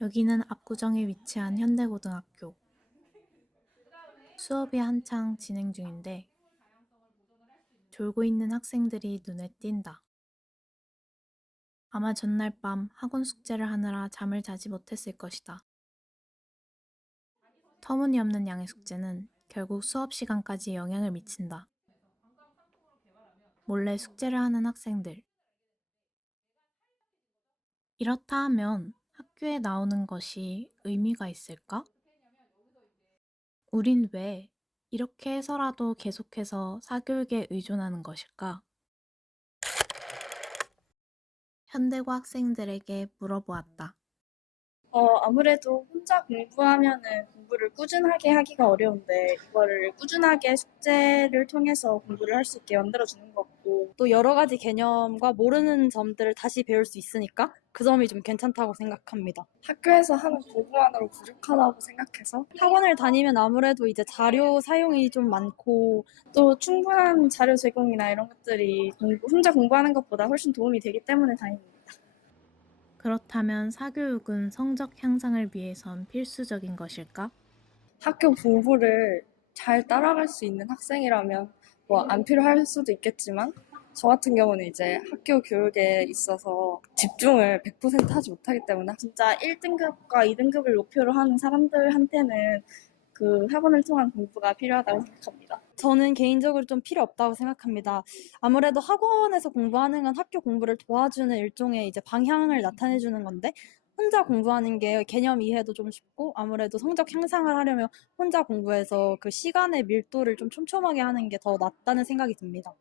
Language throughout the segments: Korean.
여기는 압구정에 위치한 현대고등학교. 수업이 한창 진행 중인데 졸고 있는 학생들이 눈에 띈다. 아마 전날 밤 학원 숙제를 하느라 잠을 자지 못했을 것이다. 터무니없는 양의 숙제는 결국 수업 시간까지 영향을 미친다. 몰래 숙제를 하는 학생들. 이렇다 하면 학교에 나오는 것이 의미가 있을까? 우린 왜 이렇게 해서라도 계속해서 사교육에 의존하는 것일까? 현대고 학생들에게 물어보았다. 아무래도 혼자 공부하면은 공부를 꾸준하게 하기가 어려운데 이거를 꾸준하게 숙제를 통해서 공부를 할 수 있게 만들어주는 것 같고 또 여러 가지 개념과 모르는 점들을 다시 배울 수 있으니까 그 점이 좀 괜찮다고 생각합니다. 학교에서 하는 공부만으로 부족하다고 생각해서 학원을 다니면 아무래도 이제 자료 사용이 좀 많고 또 충분한 자료 제공이나 이런 것들이 혼자 공부하는 것보다 훨씬 도움이 되기 때문에 다행입니다. 그렇다면 사교육은 성적 향상을 위해선 필수적인 것일까? 학교 공부를 잘 따라갈 수 있는 학생이라면 뭐 안 필요할 수도 있겠지만 저 같은 경우는 이제 학교 교육에 있어서 집중을 100% 하지 못하기 때문에 진짜 1등급과 2등급을 목표로 하는 사람들한테는 그 학원을 통한 공부가 필요하다고 생각합니다. 저는 개인적으로 좀 필요 없다고 생각합니다. 아무래도 학원에서 공부하는 건 학교 공부를 도와주는 일종의 이제 방향을 나타내주는 건데 혼자 공부하는 게 개념 이해도 좀 쉽고 아무래도 성적 향상을 하려면 혼자 공부해서 그 시간의 밀도를 좀 촘촘하게 하는 게 더 낫다는 생각이 듭니다.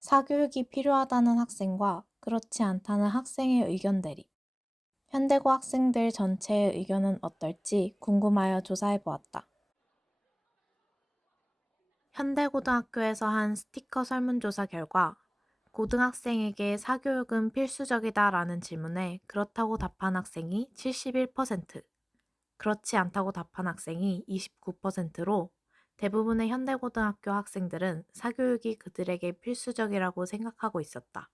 사교육이 필요하다는 학생과 그렇지 않다는 학생의 의견 대립. 현대고 학생들 전체의 의견은 어떨지 궁금하여 조사해 보았다. 현대고등학교에서 한 스티커 설문조사 결과 고등학생에게 사교육은 필수적이다 라는 질문에 그렇다고 답한 학생이 71%, 그렇지 않다고 답한 학생이 29%로 대부분의 현대고등학교 학생들은 사교육이 그들에게 필수적이라고 생각하고 있었다.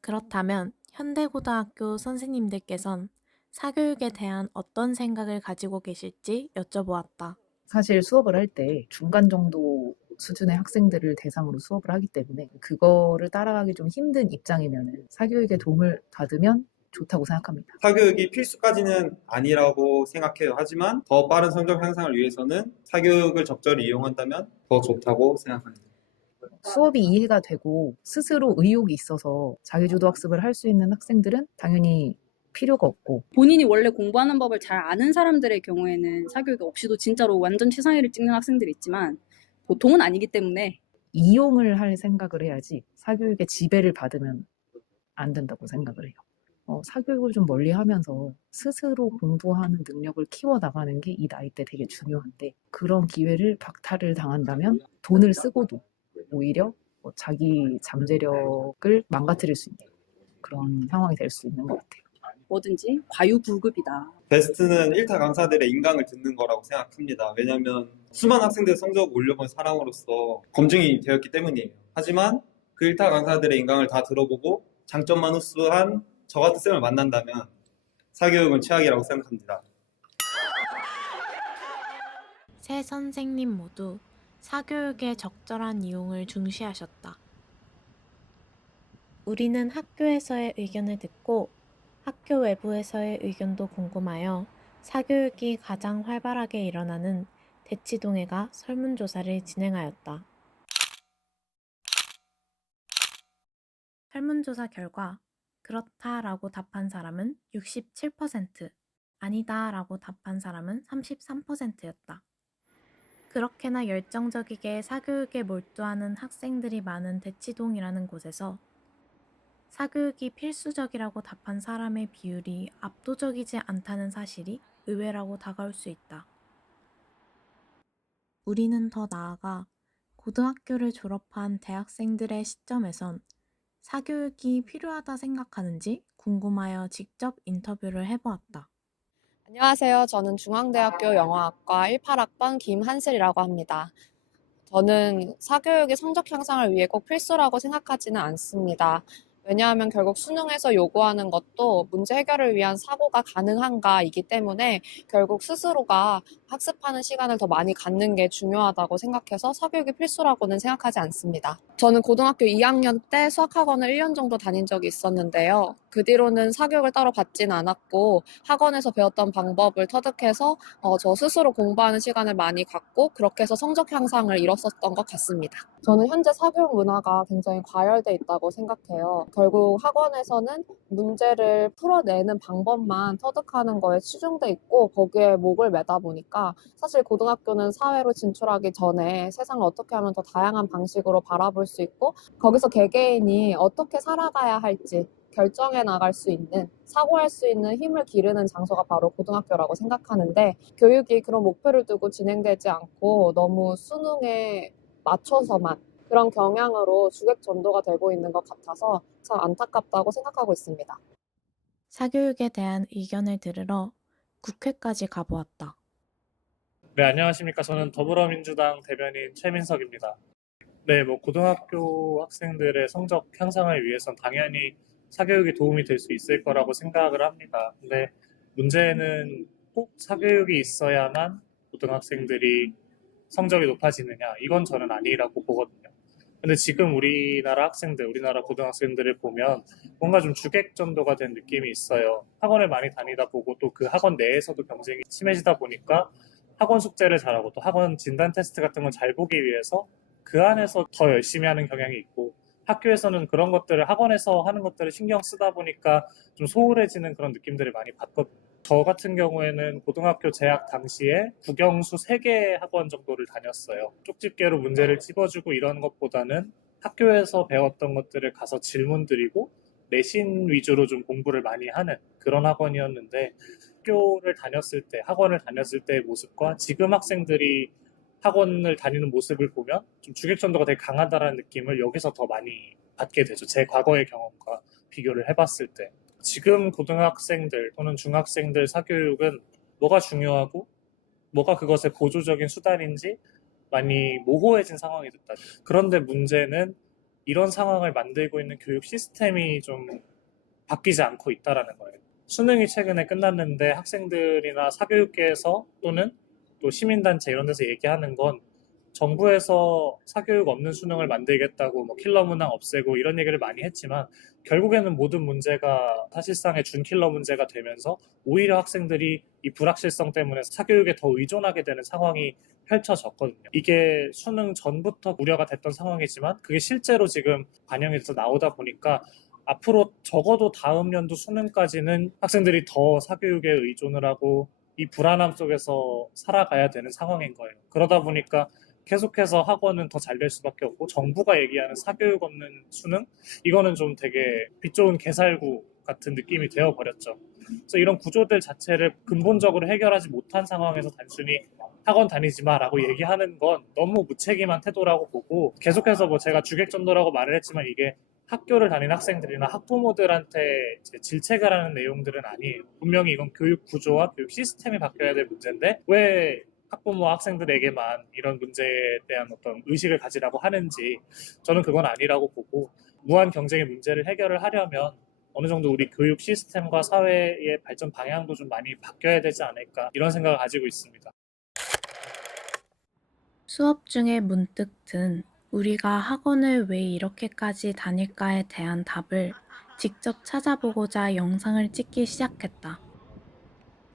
그렇다면 현대고등학교 선생님들께선 사교육에 대한 어떤 생각을 가지고 계실지 여쭤보았다. 사실 수업을 할 때 중간 정도 수준의 학생들을 대상으로 수업을 하기 때문에 그거를 따라가기 좀 힘든 입장이면은 사교육에 도움을 받으면 좋다고 생각합니다. 사교육이 필수까지는 아니라고 생각해요. 하지만 더 빠른 성적 향상을 위해서는 사교육을 적절히 이용한다면 더 좋다고 생각합니다. 수업이 이해가 되고 스스로 의욕이 있어서 자기주도 학습을 할 수 있는 학생들은 당연히 필요가 없고 본인이 원래 공부하는 법을 잘 아는 사람들의 경우에는 사교육 없이도 진짜로 완전 최상위를 찍는 학생들이 있지만 보통은 아니기 때문에 이용을 할 생각을 해야지 사교육의 지배를 받으면 안 된다고 생각을 해요. 사교육을 좀 멀리하면서 스스로 공부하는 능력을 키워나가는 게 이 나이 때 되게 중요한데 그런 기회를 박탈을 당한다면 돈을 쓰고도 오히려 자기 잠재력을 망가뜨릴 수 있는 그런 상황이 될 수 있는 것 같아요. 뭐든지 과유불급이다. 베스트는 1타 강사들의 인강을 듣는 거라고 생각합니다. 왜냐하면 수많은 학생들 성적 올려본 사람으로서 검증이 되었기 때문이에요. 하지만 그 1타 강사들의 인강을 다 들어보고 장점만 흡수한 저 같은 쌤을 만난다면 사교육은 최악이라고 생각합니다. 세 선생님 모두 사교육의 적절한 이용을 중시하셨다. 우리는 학교에서의 의견을 듣고 학교 외부에서의 의견도 궁금하여 사교육이 가장 활발하게 일어나는 대치동회가 설문조사를 진행하였다. 설문조사 결과 그렇다라고 답한 사람은 67%, 아니다라고 답한 사람은 33%였다. 그렇게나 열정적이게 사교육에 몰두하는 학생들이 많은 대치동이라는 곳에서 사교육이 필수적이라고 답한 사람의 비율이 압도적이지 않다는 사실이 의외라고 다가올 수 있다. 우리는 더 나아가 고등학교를 졸업한 대학생들의 시점에선 사교육이 필요하다 생각하는지 궁금하여 직접 인터뷰를 해보았다. 안녕하세요. 저는 중앙대학교 영어학과 18학번 김한슬이라고 합니다. 저는 사교육이 성적 향상을 위해 꼭 필수라고 생각하지는 않습니다. 왜냐하면 결국 수능에서 요구하는 것도 문제 해결을 위한 사고가 가능한가이기 때문에 결국 스스로가 학습하는 시간을 더 많이 갖는 게 중요하다고 생각해서 사교육이 필수라고는 생각하지 않습니다. 저는 고등학교 2학년 때 수학학원을 1년 정도 다닌 적이 있었는데요. 그 뒤로는 사교육을 따로 받진 않았고 학원에서 배웠던 방법을 터득해서 저 스스로 공부하는 시간을 많이 갖고 그렇게 해서 성적 향상을 이뤘었던 것 같습니다. 저는 현재 사교육 문화가 굉장히 과열돼 있다고 생각해요. 결국 학원에서는 문제를 풀어내는 방법만 터득하는 거에 치중돼 있고 거기에 목을 매다 보니까 사실 고등학교는 사회로 진출하기 전에 세상을 어떻게 하면 더 다양한 방식으로 바라볼 수 있고 거기서 개개인이 어떻게 살아가야 할지 결정해 나갈 수 있는, 사고할 수 있는 힘을 기르는 장소가 바로 고등학교라고 생각하는데 교육이 그런 목표를 두고 진행되지 않고 너무 수능에 맞춰서만 그런 경향으로 주객 전도가 되고 있는 것 같아서 참 안타깝다고 생각하고 있습니다. 사교육에 대한 의견을 들으러 국회까지 가보았다. 네, 안녕하십니까. 저는 더불어민주당 대변인 최민석입니다. 네, 고등학교 학생들의 성적 향상을 위해선 당연히 사교육이 도움이 될 수 있을 거라고 생각을 합니다. 근데 문제는 꼭 사교육이 있어야만 고등학생들이 성적이 높아지느냐, 이건 저는 아니라고 보거든요. 근데 지금 우리나라 학생들, 우리나라 고등학생들을 보면 뭔가 좀 주객전도가 된 느낌이 있어요. 학원을 많이 다니다 보고 또 그 학원 내에서도 경쟁이 심해지다 보니까 학원 숙제를 잘하고 또 학원 진단 테스트 같은 건 잘 보기 위해서 그 안에서 더 열심히 하는 경향이 있고 학교에서는 그런 것들을 학원에서 하는 것들을 신경 쓰다 보니까 좀 소홀해지는 그런 느낌들을 많이 받거든요. 저 같은 경우에는 고등학교 재학 당시에 국영수 3개 학원 정도를 다녔어요. 쪽집게로 문제를 찝어주고 이런 것보다는 학교에서 배웠던 것들을 가서 질문 드리고 내신 위주로 좀 공부를 많이 하는 그런 학원이었는데 학교를 다녔을 때, 학원을 다녔을 때의 모습과 지금 학생들이 학원을 다니는 모습을 보면 좀 주객전도가 되게 강하다라는 느낌을 여기서 더 많이 받게 되죠. 제 과거의 경험과 비교를 해봤을 때. 지금 고등학생들 또는 중학생들 사교육은 뭐가 중요하고 뭐가 그것의 보조적인 수단인지 많이 모호해진 상황이 됐다. 그런데 문제는 이런 상황을 만들고 있는 교육 시스템이 좀 바뀌지 않고 있다라는 거예요. 수능이 최근에 끝났는데 학생들이나 사교육계에서 또는 또 시민단체 이런 데서 얘기하는 건 정부에서 사교육 없는 수능을 만들겠다고 킬러 문항 없애고 이런 얘기를 많이 했지만 결국에는 모든 문제가 사실상의 준킬러 문제가 되면서 오히려 학생들이 이 불확실성 때문에 사교육에 더 의존하게 되는 상황이 펼쳐졌거든요. 이게 수능 전부터 우려가 됐던 상황이지만 그게 실제로 지금 반영이 돼서 나오다 보니까 앞으로 적어도 다음 연도 수능까지는 학생들이 더 사교육에 의존을 하고 이 불안함 속에서 살아가야 되는 상황인 거예요. 그러다 보니까 계속해서 학원은 더 잘 될 수밖에 없고 정부가 얘기하는 사교육 없는 수능? 이거는 좀 되게 빛 좋은 개살구 같은 느낌이 되어버렸죠. 그래서 이런 구조들 자체를 근본적으로 해결하지 못한 상황에서 단순히 학원 다니지 마라고 얘기하는 건 너무 무책임한 태도라고 보고 계속해서 제가 주객전도라고 말을 했지만 이게 학교를 다니는 학생들이나 학부모들한테 질책을 하는 내용들은 아니에요. 분명히 이건 교육 구조와 교육 시스템이 바뀌어야 될 문제인데 왜 학부모와 학생들에게만 이런 문제에 대한 어떤 의식을 가지라고 하는지 저는 그건 아니라고 보고 무한 경쟁의 문제를 해결을 하려면 어느 정도 우리 교육 시스템과 사회의 발전 방향도 좀 많이 바뀌어야 되지 않을까 이런 생각을 가지고 있습니다. 수업 중에 문득 든 우리가 학원을 왜 이렇게까지 다닐까에 대한 답을 직접 찾아보고자 영상을 찍기 시작했다.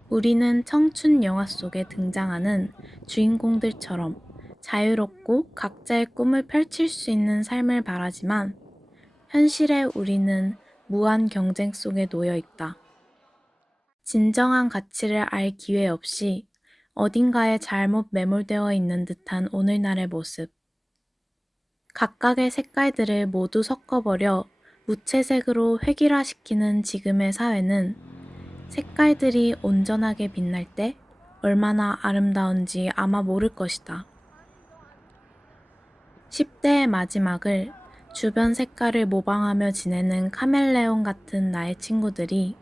우리는 청춘 영화 속에 등장하는 주인공들처럼 자유롭고 각자의 꿈을 펼칠 수 있는 삶을 바라지만 현실의 우리는 무한 경쟁 속에 놓여 있다. 진정한 가치를 알 기회 없이 어딘가에 잘못 매몰되어 있는 듯한 오늘날의 모습. 각각의 색깔들을 모두 섞어버려 무채색으로 획일화시키는 지금의 사회는 색깔들이 온전하게 빛날 때 얼마나 아름다운지 아마 모를 것이다. 10대의 마지막을 주변 색깔을 모방하며 지내는 카멜레온 같은 나의 친구들이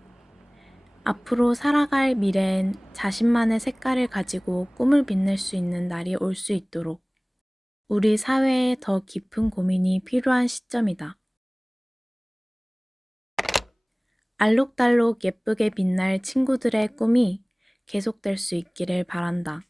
앞으로 살아갈 미래엔 자신만의 색깔을 가지고 꿈을 빛낼 수 있는 날이 올 수 있도록 우리 사회에 더 깊은 고민이 필요한 시점이다. 알록달록 예쁘게 빛날 친구들의 꿈이 계속될 수 있기를 바란다.